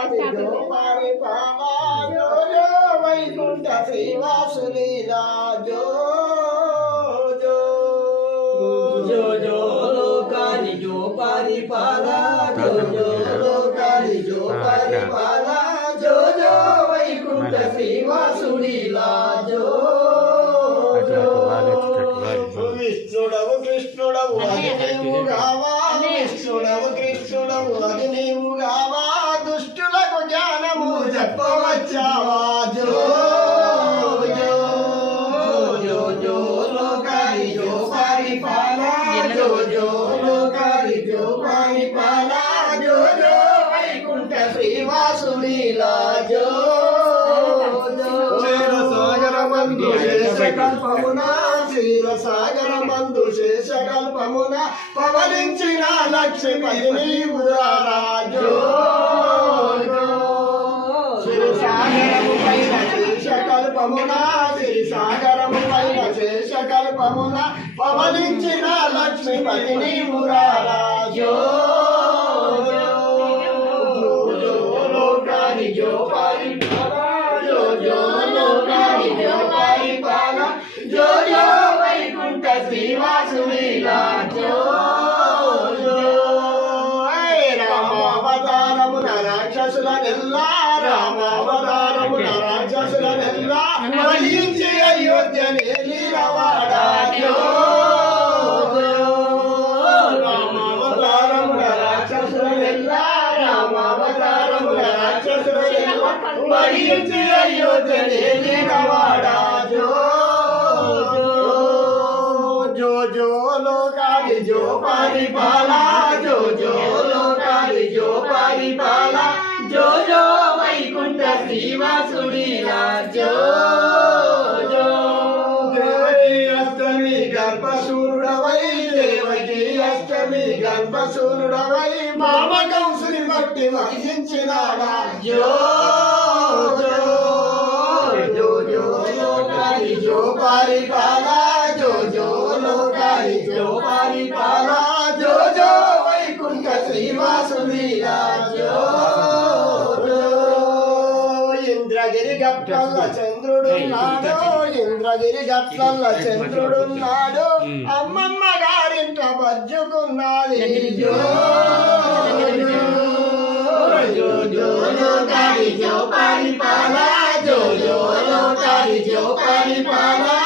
जो परिपाला जो जो वैकुंठ श्रीवासुलीला जो जो जो जो लोकानि जो परिपाला जो जो लोकानि जो परिपाला जो जो वैकुंठ श्रीवासुलीला जो విష్ణుడవు కృష్ణుడవు అది నీవు గావా విష్ణుడవు కృష్ణుడవు అది నీవు గావా దుష్టులకు జ్ఞానము చెప్పవచ్చావా జో జో జో జో లోకారి జో పరిపాలా జో జో లోకారి జో పరిపాలా జో జో వైకుంఠ శ్రీవాసులీలా జో మందు శేషకల్పమున క్షీరసాగర మందు శేషకల్పమున పవలించిన లక్ష్మీపతి నీవు రాజో క్షీరసాగరము పైన శేషకల్పమున శ్రీసాగరము పైన శేషకల్పమున పవలించిన లక్ష్మీపతి నీవు రాజో లోకాని జో పరిపాలా జో జో లోకాని జో పరిపాలా జో జో వైకుంఠ శ్రీవాసులీలా జో జో రామావతారమున రాక్షసులనెల్లా రామావతారమున రాక్షసులనెల్లా వహించి అయోధ్య నేలినవాడా జో రామావతారమున రాక్షసులనెల్లా రామావతారమున రాక్షసులనెల్లా వహించి అయోధ్య నేలినవాడా జో जो जो लोकानि जो परिपाला जो जो लोकानि जो परिपाला जो जो वैकुंठ श्रीवासुलीला जो जो देवकी अष्टमी गर्भसूरुडवै देवकी अष्टमी गर्भसूरुडवै माम कंసుని బట్టి వహించినాడా जो जो जो जो लोकानि जो परिपाला जो जो लोकानि जो परिपाला जो जो वैकुंठ श्रीवासुलीला जो ఇంద్రగిరి గట్ల చంద్రుడున్నాడు ఇంద్రగిరి గట్ల చంద్రుడున్నాడు అమ్మమ్మ గారింట బజ్జుకున్నది జో जो जो लोकानि जो परिपाला जो जो लोकानि जो परिपाला